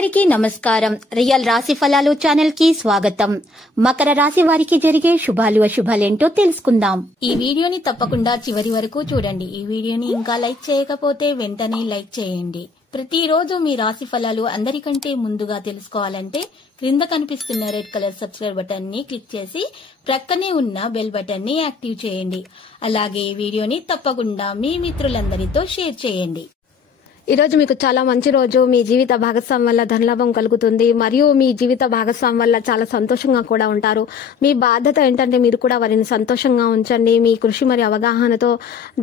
అందరికీ నమస్కారం. రియల్ రాశి ఫలాలు ఛానల్ కి స్వాగతం. మకర రాశి వారికి జరిగే శుభాలు అశుభాలేంటో తెలుసుకుందాం. ఈ వీడియోని తప్పకుండా చివరి వరకు చూడండి. ఈ వీడియోని ఇంకా లైక్ చేయకపోతే వెంటనే లైక్ చేయండి. ప్రతిరోజు మీ రాశి ఫలాలు అందరికంటే ముందుగా తెలుసుకోవాలంటే క్రింద కనిపిస్తున్న రెడ్ కలర్ సబ్స్క్రైబ్ బటన్ ని క్లిక్ చేసి ప్రక్కనే ఉన్న బెల్ బటన్ ని యాక్టివ్ చేయండి. అలాగే ఈ వీడియోని తప్పకుండా మీ మిత్రులందరితో షేర్ చేయండి. ఈ రోజు మీకు చాలా మంచి రోజు. మీ జీవిత భాగస్వామి వల్ల ధనలాభం కలుగుతుంది మరియు మీ జీవిత భాగస్వామి వల్ల చాలా సంతోషంగా కూడా ఉంటారు. మీ బాధ్యత ఏంటంటే మీరు కూడా వారిని సంతోషంగా ఉంచండి. మీ కృషి మరియు అవగాహనతో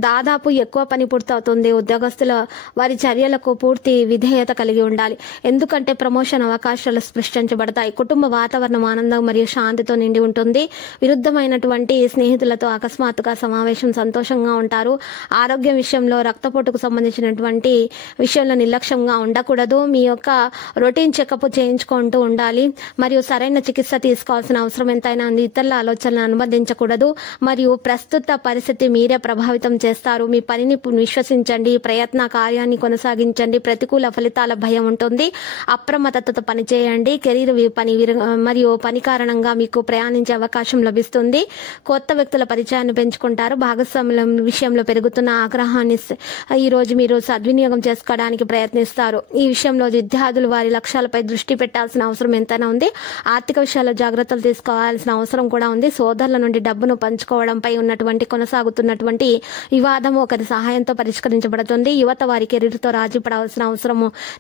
దాదాపు ఎక్కువ పని పూర్తవుతుంది. ఉద్యోగస్తుల వారి చర్యలకు పూర్తి విధేయత కలిగి ఉండాలి. ఎందుకంటే ప్రమోషన్ అవకాశాలు సృష్టించబడతాయి. కుటుంబ వాతావరణం ఆనందం మరియు శాంతితో నిండి ఉంటుంది. విరుద్ధమైనటువంటి స్నేహితులతో అకస్మాత్తుగా సమావేశం సంతోషంగా ఉంటారు. ఆరోగ్యం విషయంలో రక్తపోటుకు సంబంధించినటువంటి విషయంలో నిర్లక్ష్యంగా ఉండకూడదు. మీ యొక్క రొటీన్ చెకప్ చేయించుకుంటూ ఉండాలి మరియు సరైన చికిత్స తీసుకోవాల్సిన అవసరం ఎంతైనా ఉంది. ఇతరుల ఆలోచనలను అనుబంధించకూడదు మరియు ప్రస్తుత పరిస్థితి మీరే ప్రభావితం చేస్తారు. మీ పనిని విశ్వసించండి. ప్రయత్న కార్యాన్ని కొనసాగించండి. ప్రతికూల ఫలితాల భయం ఉంటుంది. అప్రమత్తతో పనిచేయండి. కెరీర్ పని మరియు పని కారణంగా మీకు ప్రయాణించే అవకాశం లభిస్తుంది. కొత్త వ్యక్తుల పరిచయాన్ని పెంచుకుంటారు. భాగస్వాముల విషయంలో పెరుగుతున్న ఆగ్రహాన్ని ఈ రోజు మీరు సద్వినియోగం చేసుకోవడానికి ప్రయత్నిస్తారు. ఈ విషయంలో విద్యార్థులు వారి లక్ష్యాలపై దృష్టి పెట్టాల్సిన అవసరం ఎంతైనా ఉంది. ఆర్థిక విషయాల్లో జాగ్రత్తలు తీసుకోవాల్సిన అవసరం కూడా ఉంది. సోదరుల నుండి డబ్బును పంచుకోవడంపై ఉన్నటువంటి కొనసాగుతున్నటువంటి వివాదం ఒకరి సహాయంతో పరిష్కరించబడుతుంది. యువత వారి కెరీర్తో రాజీ పడాల్సిన అవసరం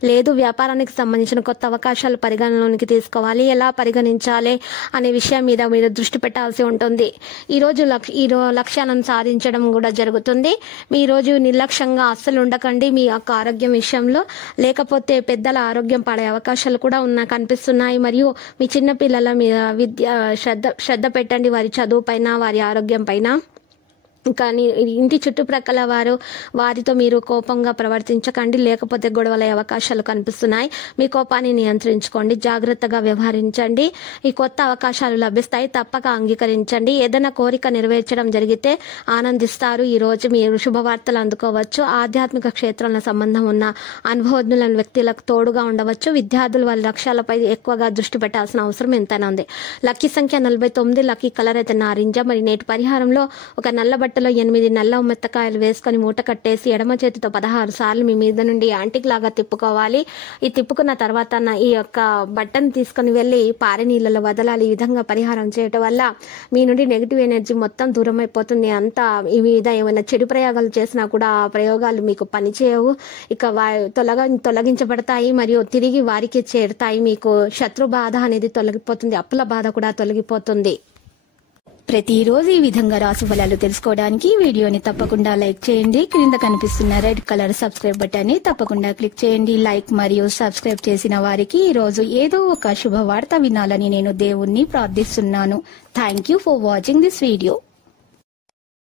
లేదు. వ్యాపారానికి సంబంధించిన కొత్త అవకాశాలు పరిగణలోనికి తీసుకోవాలి. ఎలా పరిగణించాలి అనే విషయం మీద మీరు దృష్టి పెట్టాల్సి ఉంటుంది. ఈ లక్ష్యాలను సాధించడం కూడా జరుగుతుంది. మీ రోజు నిర్లక్ష్యంగా అస్సలు ఉండకండి. మీ యొక్క ఆరోగ్యం విషయంలో లేకపోతే పెద్దల ఆరోగ్యం పాడే అవకాశాలు కూడా కనిపిస్తున్నాయి. మరియు మీ చిన్న పిల్లల మీద శ్రద్ధ పెట్టండి. వారి చదువు పైన వారి ఆరోగ్యం పైన. కానీ ఇంటి చుట్టుప్రక్కల వారితో మీరు కోపంగా ప్రవర్తించకండి. లేకపోతే గొడవలయ్యే అవకాశాలు కనిపిస్తున్నాయి. మీ కోపాన్ని నియంత్రించుకోండి. జాగ్రత్తగా వ్యవహరించండి. ఈ కొత్త అవకాశాలు లభిస్తాయి. తప్పక అంగీకరించండి. ఏదైనా కోరిక నెరవేర్చడం జరిగితే ఆనందిస్తారు. ఈ రోజు మీరు శుభవార్తలు అందుకోవచ్చు. ఆధ్యాత్మిక క్షేత్రంలో సంబంధం ఉన్న అనుభవజ్ఞుల వ్యక్తులకు తోడుగా ఉండవచ్చు. విద్యార్థులు వారి లక్ష్యాలపై ఎక్కువగా దృష్టి పెట్టాల్సిన అవసరం ఎంతైనా ఉంది. లక్కీ సంఖ్య 49. లక్కీ కలర్ అయితే నారింజ. మరి నేటి పరిహారంలో ఒక నల్ల బట్టలో 8 నల్ల మెత్తకాయలు వేసుకొని మూట కట్టేసి ఎడమ చేతితో 16 సార్లు మీ మీద నుండి యాంటిక్ లాగా తిప్పుకోవాలి. ఈ తిప్పుకున్న తర్వాత ఈ యొక్క బట్టను తీసుకుని వెళ్లి పారే నీళ్ళలో వదలాలి. ఈ విధంగా పరిహారం చేయటం వల్ల మీ నుండి నెగిటివ్ ఎనర్జీ మొత్తం దూరం అయిపోతుంది. అంతా ఈ విధంగా ఏమైనా చెడు ప్రయోగాలు చేసినా కూడా ఆ ప్రయోగాలు మీకు పనిచేయవు. ఇక తొలగించబడతాయి మరియు తిరిగి వారికి చేరుతాయి. మీకు శత్రు బాధ అనేది తొలగిపోతుంది. అప్పుల బాధ కూడా తొలగిపోతుంది. ప్రతిరోజు ఈ విధంగా రాశి ఫలాలు తెలుసుకోవడానికి వీడియోని తప్పకుండా లైక్ చేయండి. క్రింద కనిపిస్తున్న రెడ్ కలర్ సబ్స్క్రైబ్ బటన్ ని తప్పకుండా క్లిక్ చేయండి. లైక్ మరియు సబ్స్క్రైబ్ చేసిన వారికి ఈ రోజు ఏదో ఒక శుభవార్త వినాలని నేను దేవుణ్ణి ప్రార్థిస్తున్నాను. Thank you for watching this video.